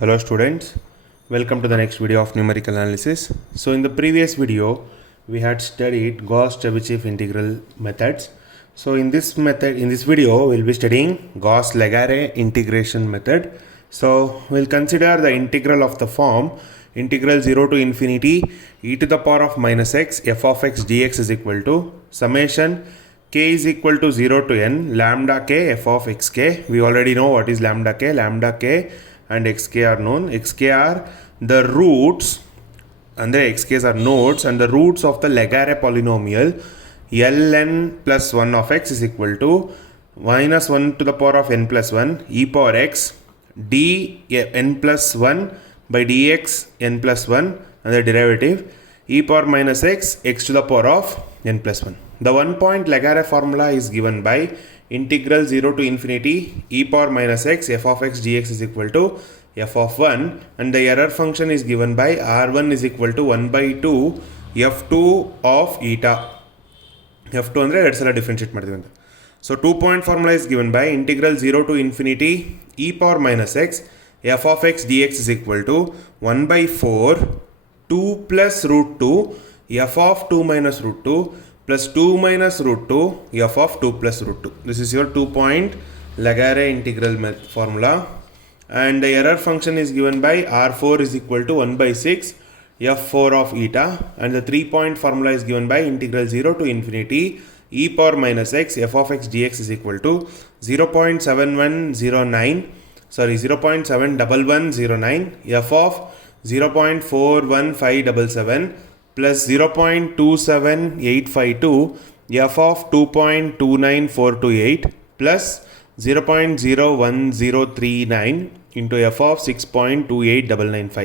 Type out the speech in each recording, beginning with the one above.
Hello students, welcome to the next video of numerical analysis. So in the previous video we had studied Gauss-Chebyshev integral methods. So in this video we'll be studying Gauss-Legaré integration method. So we'll consider the integral of the form integral 0 to infinity e to the power of minus x f of x dx is equal to summation k is equal to 0 to n lambda k f of xk. We already know what is lambda k and xk are known. Xk are the roots and the xk's are nodes and the roots of the Legaré polynomial ln plus 1 of x is equal to minus 1 to the power of n plus 1 e power x d n plus 1 by dx n plus 1 and the derivative e power minus x to the power of n plus 1. The one point Legaré formula is given by integral 0 to infinity e power minus x f of x dx is equal to f of 1 and the error function is given by r1 is equal to 1 by 2 f2 of eta. f2 andre ಎರಡು ಸಲ differentiate ಮಾಡ್ತೀವಿ ಅಂತ. So 2 point formula is given by integral 0 to infinity e power minus x f of x dx is equal to 1 by 4 2 plus root 2 f of 2 minus root 2 plus 2 minus root 2 f of 2 plus root 2. This is your 2 point Legaré integral formula and the error function is given by r4 is equal to 1 by 6 f4 of eta and the 3 point formula is given by integral 0 to infinity e power minus x f of x dx is equal to 0.1109 f of 0.41577 plus 0.27852 f of 2.29428 plus 0.01039 into f of 6.28995.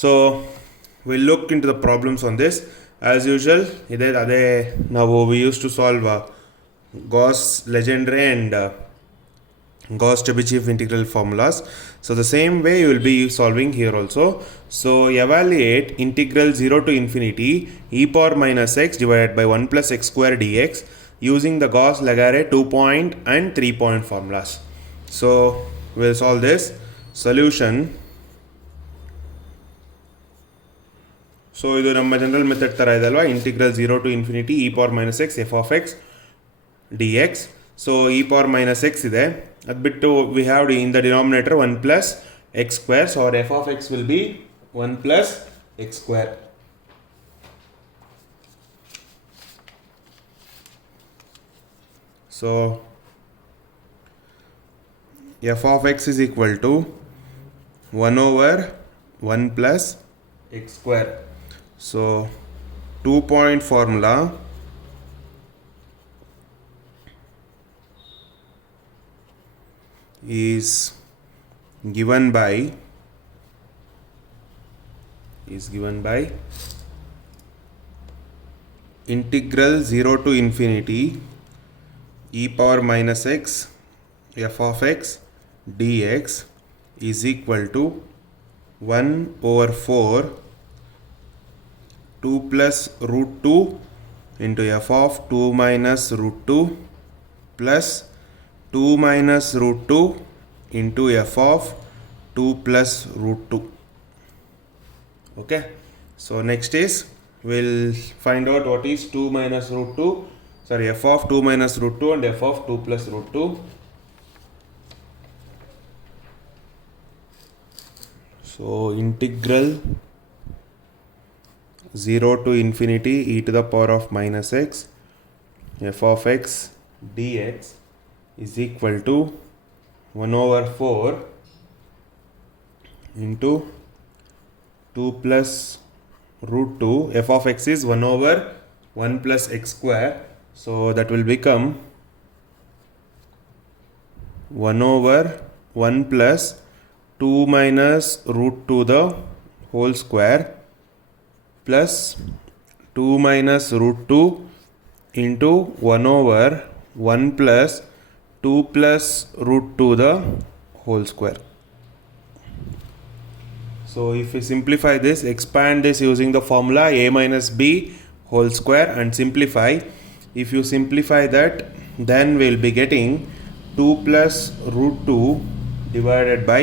So we'll look into the problems on this. As usual, we used to solve Gauss Legendre and Gauss-Chebyshev integral formulas. So the same way you will be solving here also. So evaluate integral 0 to infinity e power minus x divided by 1 plus x square dx using the Gauss-Legaré 2 point and 3 point formulas. So we'll solve this. Solution. So ಇದು ನಮ್ಮ general method ಥರ ಇದೆ ಅಲ್ವಾ, integral 0 to infinity e power minus x f of x dx. So e power minus x ಇದೆ, ಅದು ಬಿಟ್ಟು we have in the denominator 1 plus x square, so our f of x will be 1 plus x square. So f of x is equal to 1 over 1 plus x square. So 2 point formula is given by integral 0 to infinity e power minus x f of x dx is equal to 1 over 4 2 plus root 2 into f of 2 minus root 2 plus 2 minus root 2 into f of 2 plus root 2. Okay, so next is we'll find out what is 2 minus root 2, sorry, f of 2 minus root 2 and f of 2 plus root 2. So integral 0 to infinity e to the power of minus x f of x dx is equal to 1 over 4 into 2 plus root 2. f of x is 1 over 1 plus x square, so that will become 1 over 1 plus 2 minus root 2 the whole square plus 2 minus root 2 into 1 over 1 plus 2 plus root 2 the whole square. So if we simplify this, expand this using the formula a minus b whole square and simplify. If you simplify that, then we'll be getting 2 plus root 2 divided by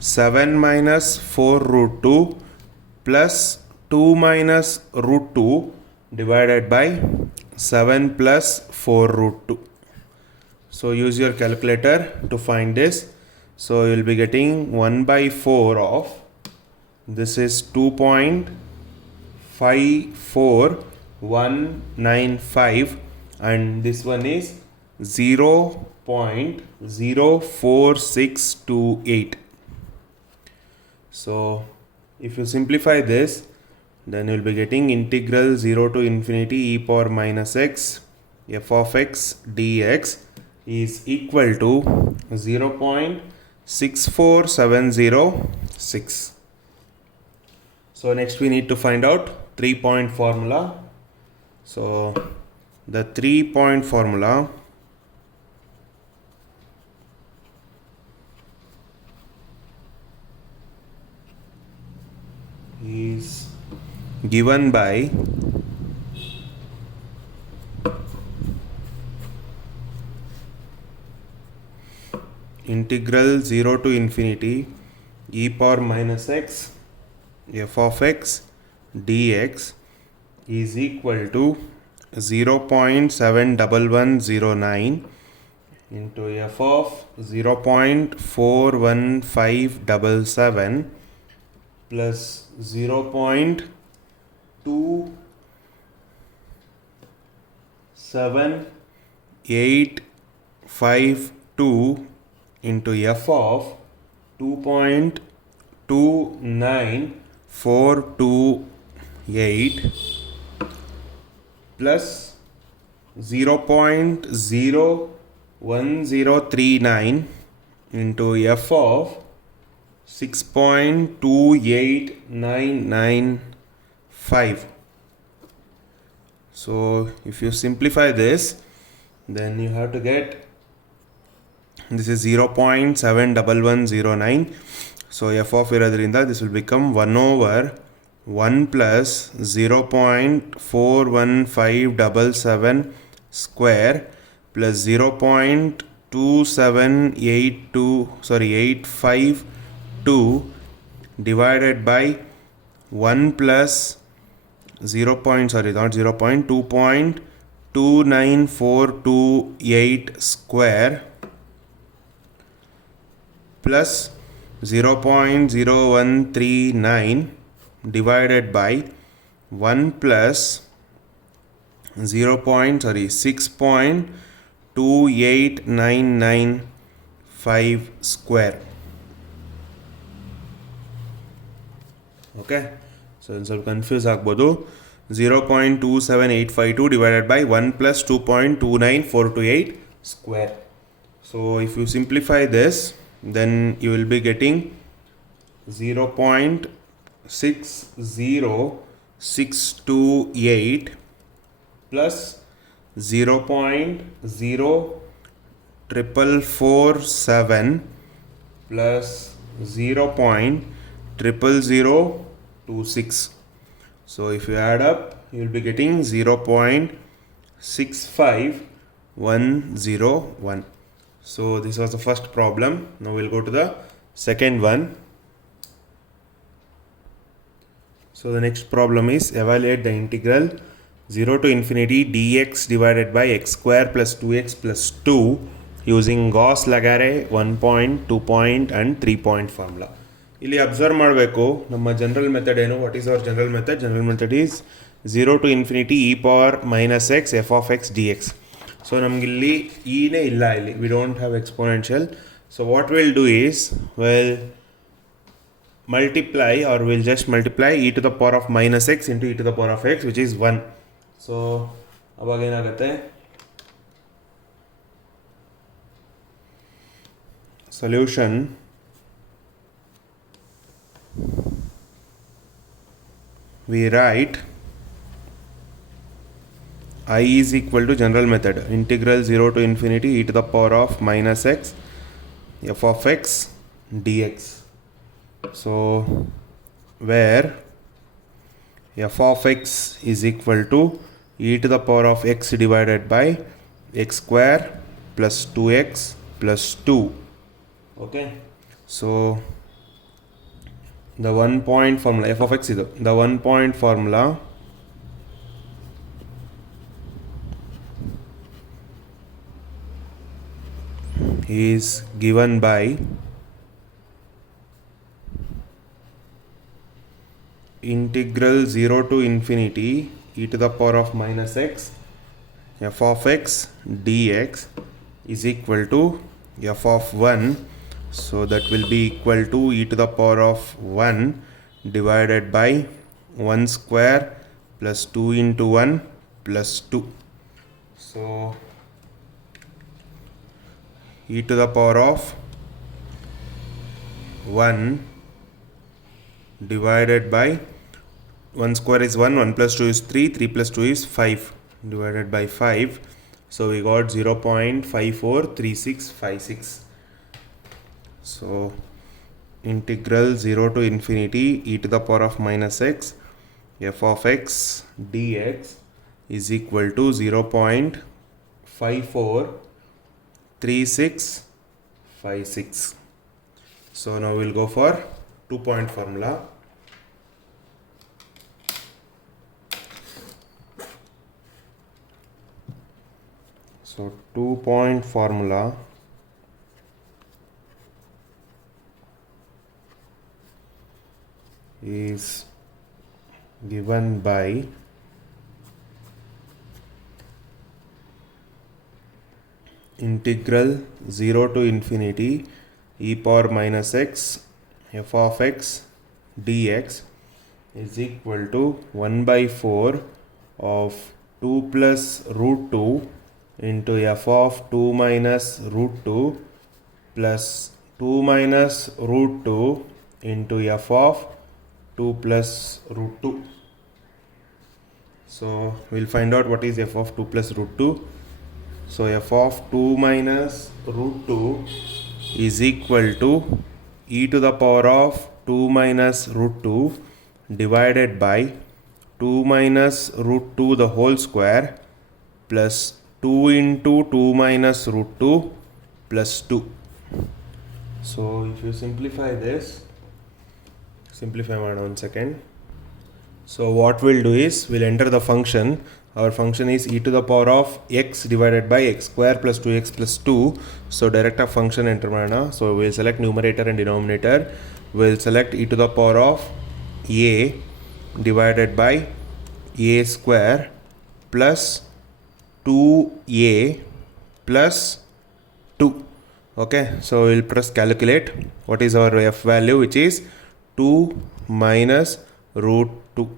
7 minus 4 root 2 plus 2 minus root 2 divided by 7 plus 4 root 2. So use your calculator to find this. So you will be getting 1 by 4 of, this is 2.54195 and this one is 0.04628. So if you simplify this, then you will be getting integral 0 to infinity e power minus x f of x dx is equal to 0.64706. So next we need to find out 3-point formula. So the 3-point formula is given by integral 0 to infinity e power minus x f of x dx is equal to 0.71109 into f of 0.41577 plus 0.27852 into f of 2.29428 plus 0.01039 into f of 6.28995. So if you simplify this, then you have to get, this is 0.71109. So f of iradrinda this will become 1 over 1 plus 0.41577 square plus 852 divided by 1 plus 2.29428 square plus 0.0139 divided by 1 plus 6.28995 square. Okay, so it's all confused agbodu. 0.27852 divided by 1 plus 2.29428 square. So if you simplify this, then you will be getting 0.60628 plus 0.0447 plus 0.00026. So if you add up, you will be getting 0.65101. So this was the first problem. Now we'll go to the second one. So the next problem is evaluate the integral 0 to infinity dx divided by x square plus 2x plus 2 using Gauss-Lagrange 1-point, 2-point and 3-point formula. ಇಲ್ಲಿ observe ಮಾಡಬೇಕು ನಮ್ಮ general method ಏನು. What is our general method? General method is 0 to infinity e power minus x f of x dx. So ನಮಗಿಲ್ಲಿ ಇನೇ ಇಲ್ಲ, ಇಲ್ಲಿ we don't have exponential. So what will do is will multiply, or we'll just multiply e to the power of minus x into e to the power of x, which is 1. So ಅವಾಗ ಏನಾಗುತ್ತೆ, solution we write I is equal to general method integral 0 to infinity e to the power of minus x f of x dx. So where f of x is equal to e to the power of x divided by x square plus 2x plus 2. Okay, so the one point formula f of x is the one point formula is given by integral 0 to infinity e to the power of minus x f of x dx is equal to f of 1, so that will be equal to e to the power of 1 divided by 1 square plus 2 into 1 plus 2. So e to the power of 1 divided by 1 square is 1, 1 plus 2 is 3, 3 plus 2 is 5 divided by 5. So we got 0.543656. So integral 0 to infinity e to the power of minus x f of x dx is equal to 0.543656. So now we'll go for 2-point formula. So 2-point formula is given by integral 0 to infinity e power minus x f of x dx is equal to 1 by 4 of 2 plus root 2 into f of 2 minus root 2 plus 2 minus root 2 into f of 2 plus root 2. So we'll find out what is f of 2 plus root 2. So f of 2 minus root 2 is equal to e to the power of 2 minus root 2 divided by 2 minus root 2 the whole square plus 2 into 2 minus root 2 plus 2. So if you simplify this, simplify 1 second. So what we'll do is we'll enter the function. Our function is e to the power of x divided by x square plus 2x plus 2. So direct a function enter mana. So we'll select numerator and denominator. We'll select e to the power of a divided by a square plus 2a plus 2. Okay, so we'll press calculate. What is our f value, which is 2 minus root 2.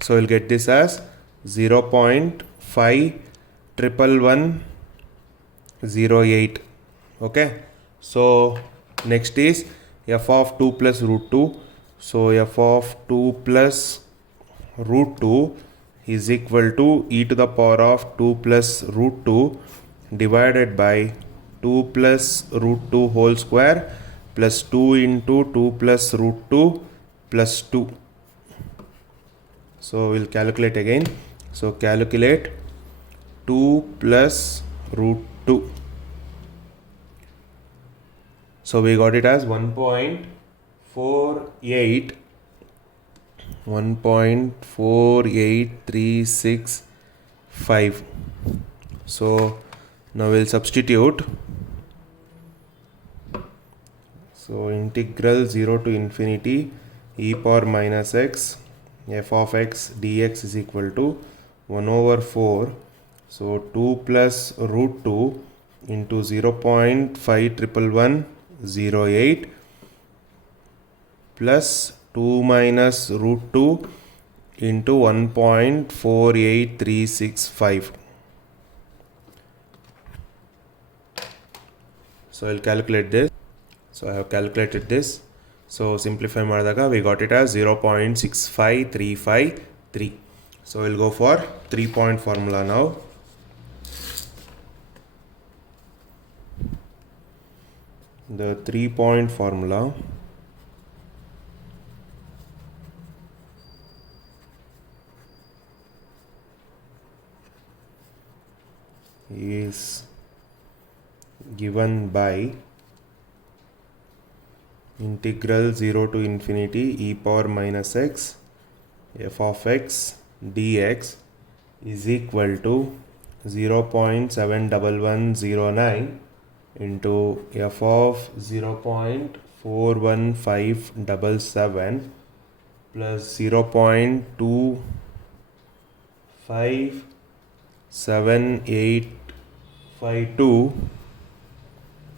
So we'll get this as 0.511108. Okay, so next is f of 2 plus root 2. So f of 2 plus root 2 is equal to e to the power of 2 plus root 2 divided by 2 plus root 2 whole square plus 2 into 2 plus root 2 plus 2. So we'll calculate again. So calculate 2 plus root 2. So we got it as 1.48365. So now we'll substitute. So integral 0 to infinity e power minus x f of x dx is equal to 1 over 4. So 2 plus root 2 into 0.511108 plus 2 minus root 2 into 1.48365. So I'll calculate this. So I have calculated this. So simplify ಮಾಡಿದಾಗ we got it as 0.65353. So we'll go for 3-point formula now. The 3-point formula is given by integral 0 to infinity e power minus x f of x dx is equal to 0.71109 into f of 0.41577 plus 0.257852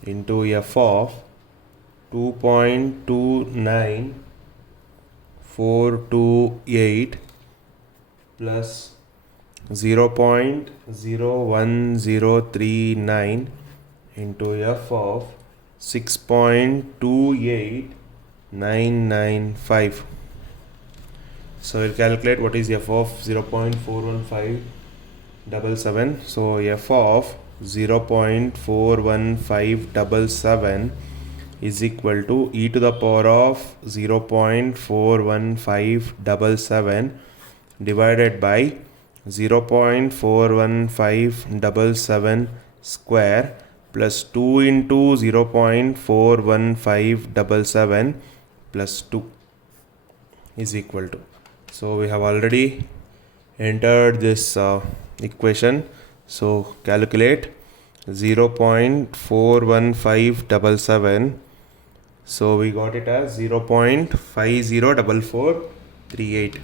into f of 2.29428 plus 0.01039 into f of 6.28995. So we'll calculate what is f of 0.41577. So f of 0.41577 is equal to e to the power of 0.41577 divided by 0.41577 square plus 2 into 0.41577 plus 2 is equal to. So we have already entered this equation. So calculate 0.41577. So we got it as 0.504438.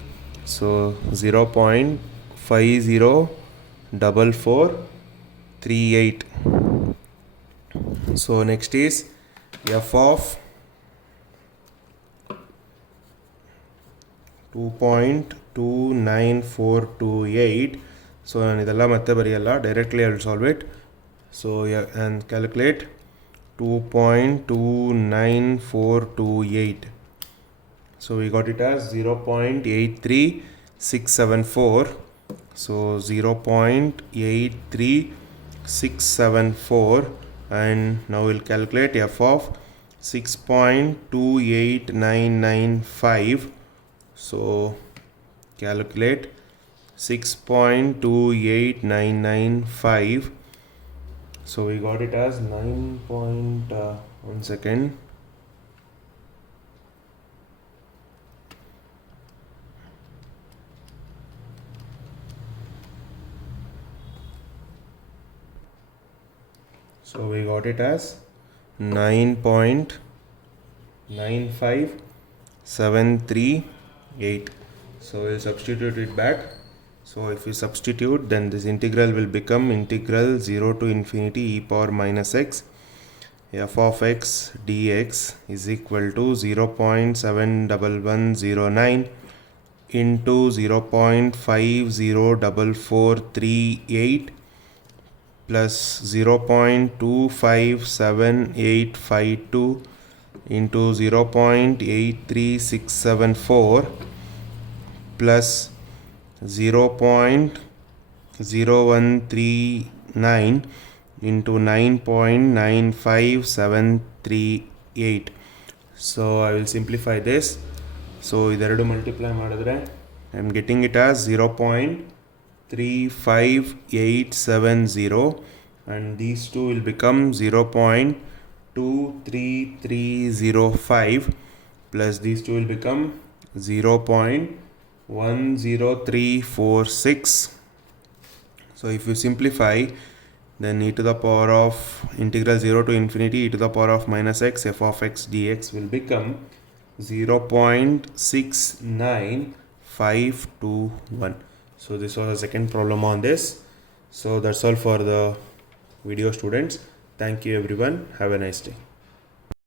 So 0.504438. So next is f of 2.29428. So idella matte bariyalla, directly I will solve it. So yeah, and calculate 2.29428. So we got it as 0.83674. So 0.83674, and now we'll calculate f of 6.28995. So calculate 6.28995. So we got it as 9. 1 second. So we got it as 9.95738. So we'll substitute it back. So if we substitute, then this integral will become integral 0 to infinity e power minus x f of x dx is equal to 0.71109 into 0.504438 plus 0.257852 into 0.83674 plus 0.0139 into 9.95738. So I will simplify this. So idaredu multiply madidre I am getting it as 0.35870, and these two will become 0.23305 plus these two will become 0.10346. So if you simplify, then e to the power of integral 0 to infinity e to the power of minus x f of x dx will become 0.69521. So this was the second problem on this. So that's all for the video, students. Thank you everyone. Have a nice day.